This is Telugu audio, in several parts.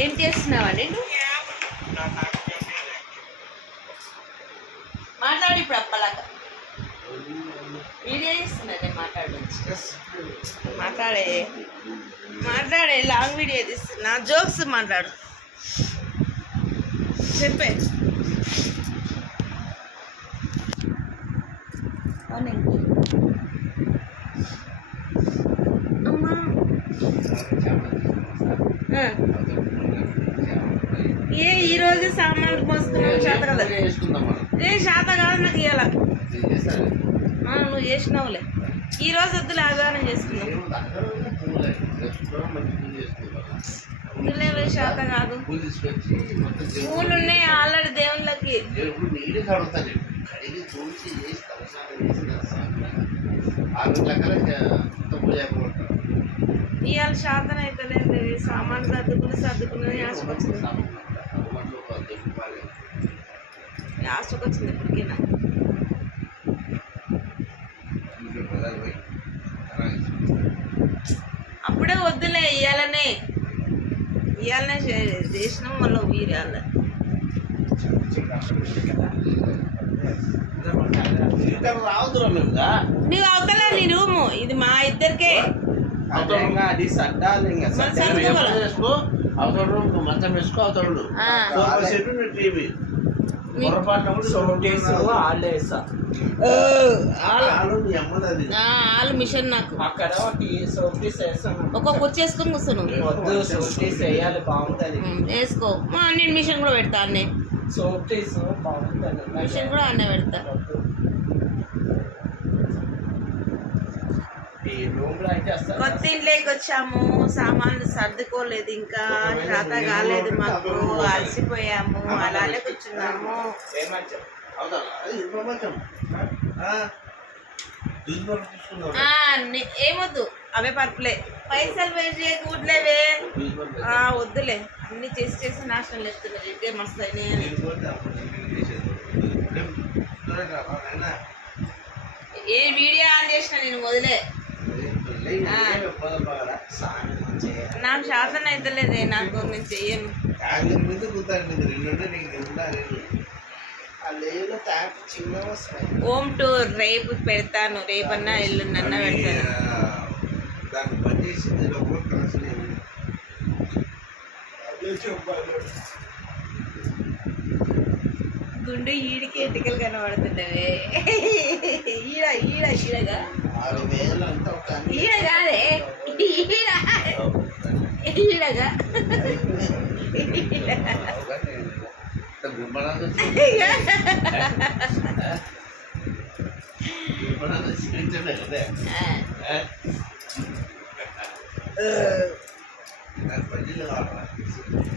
ఏం చేస్తున్నావండి నువ్వు మాట్లాడు ఇప్పుడు అప్పలాగా. వీడియో ఇస్తున్నదే మాట్లాడు మాట్లాడే. మాట్లాడే లాంగ్ వీడియో తీస్తున్నా. జోక్స్ మాట్లాడు. చెప్పే. అవునండి అమ్మా ఆ. ఏ ఈ రోజు సామాన్లు మోసుకున్నావు శాత కదా? ఏ శాత కాదు నాకు ఇవాళ నువ్వు చేసినావులే. ఈ రోజు వద్దులే ఆగానం చేసుకున్నావు వద్దులేవే శాత కాదు. పూలు ఉన్నాయి ఆల్రెడీ దేవుళ్ళకి. ఇవాళ శాతం అయితే లేదు సామాన్లు సర్దుకుని సర్దుకుని ఆశకొచ్చింది ఇప్పటికైనా. అప్పుడే వద్దులే ఇవాళనే చే- చేసినాం మళ్ళీ వీరాల రావుతురా మీరుగా నీవు అవతల నీ రూము. ఇది మా ఇద్దరికే. అది సడ్డాలి ఇంకా అవతడు మంచం వేసుకో టీవీ. ఆలు మిషన్ నాకు. ఒక కుర్చీ వేసుకొని కూర్చోను. వద్దు షోకేస్ వేయాలి బాగుంటది. ఉమ్, వేసుకో. నేను మిషన్ కూడా పెడతా అన్నే. మిషన్ కూడా అన్నే పెడతా. కొత్తింట్లోకి వచ్చాము సామాన్లు సర్దుకోలేదు ఇంకా శాత కాలేదు మాకు అలసిపోయాము అలానే కూర్చున్నాము. ఏమొద్దు అవే పర్పులే. పైసలు వేసి చేయకు ఆ, వద్దులే అన్ని చేసి చేసి నాశనం లేపుతున్నారు ఇంకే మస్తు ఏ వీడియో ఆన్ చేసిన నేను వదిలే. నాకు శాతం అయితే లేదే నాకు నేను చెయ్యను మీద కూతాను రెండు నీకు ట్యాంక్ వస్తాయి హోమ్ టూర్ రేపు పెడతాను రేపన్నా ఎల్లుండన్నా పెడతాను. గుండు ఈడికి ఎటుకలు కనబడుతున్నవే ఈడ ఈడ ఈడగా. ఆరు ఈడ కాదే ఈడగా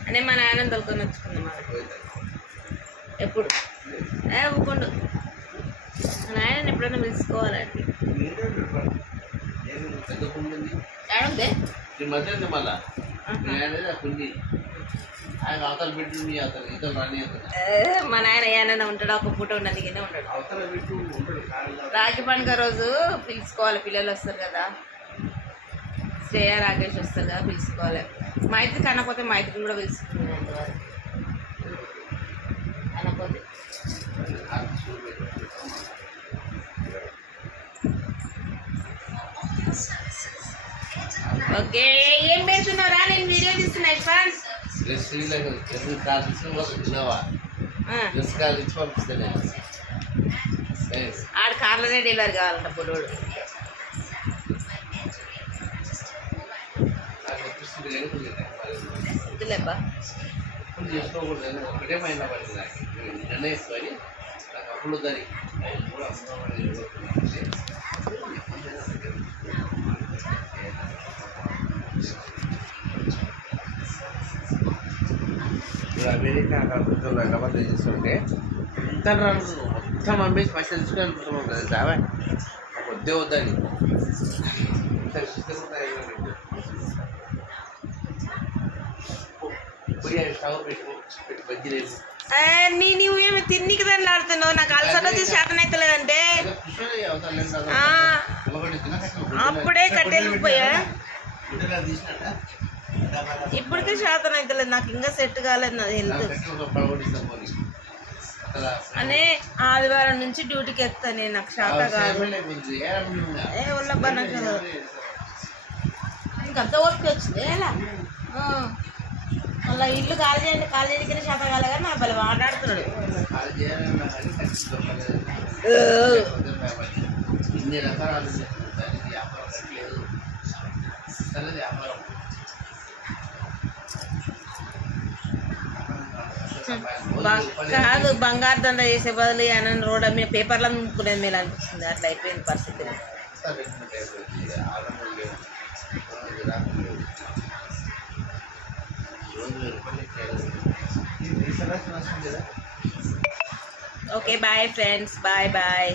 అనే మా నాన్న దొరకొని వచ్చుకుందాం ఎప్పుడు? ఏ ఊకుండు మా నాయనని ఎప్పుడైనా పిలుచుకోవాలండి మధ్య మళ్ళా. కుండి ఆయన అవతల పెట్టి మీ అవతల ఇతర రాని మా నాయన ఏమైనా ఉంటాడు? ఒక పూట ఉండడానికి ఉంటాడు అవతల పెట్టు ఉంటాడు రాఖీ పండుగ రోజు పిలుచుకోవాలి పిల్లలు వస్తారు కదా. శ్రేయ రాకేష్ వస్తారు కదా పిలుచుకోవాలి. మైత్రి కనకపోతే మైత్రిని కూడా పిలుచుకున్నాను అనకపోతే ఓకే ఏం పెడుతున్నారా నేను వీడియో తీస్తున్నా ఏ, ఆడ కార్లోనే డెలివరీ కావాలంట మరి వద్దులేబ్బా. చేసుకోకూడదు ఒకటే మైన పడింది నాకు. నిర్ణయిస్తుంది నాకు అప్పులు దాని కూడా అమ్ముదామని ఇప్పుడు అమెరికా కాకపోతే హైదరాబాద్ చేస్తుంటే రాను మొత్తం అమ్మేసి పైసలు తీసుకుని అనుకుంటున్నాం కదా సావే వద్దే వద్దని ఇంత ఇష్టం ఉన్నాయి పోయి స్టవ్ పెట్టు పెట్టి బజ్జీ లేదు. ఏ, నీ నువ్వేమి తిన్నికి దాన్ని ఆడుతున్నావు? నాకు అలసట వచ్చి శాతం అయితే లేదంటే? ఆ, అప్పుడే కట్టెలు పోయా? ఇప్పటికే శాతం అయితే నాకు ఇంకా సెట్ కాలేదు నాది హెల్త్. అనే ఆదివారం నుంచి డ్యూటీకి ఎక్కుతా నేను నాకు శాత కాదు. ఏ ఉల్లబ్బా నాకు ఇంకంత ఓపిక వచ్చింది. ఎలా మళ్ళీ ఇల్లు ఖాళీ చేయండి ఖాళీ చేయడానికి శాత కాలే కానీ నా బలి మాట్లాడుతున్నాడు. ఇన్ని రకాలు దానికి వ్యాపారం కాదు బంగారు దండ చేసే బదులు అని రోడ్ మీద పేపర్లో ముక్కునేది మీరు అనిపిస్తుంది. అట్లా అయిపోయింది పరిస్థితి. Okay bye friends. Bye bye.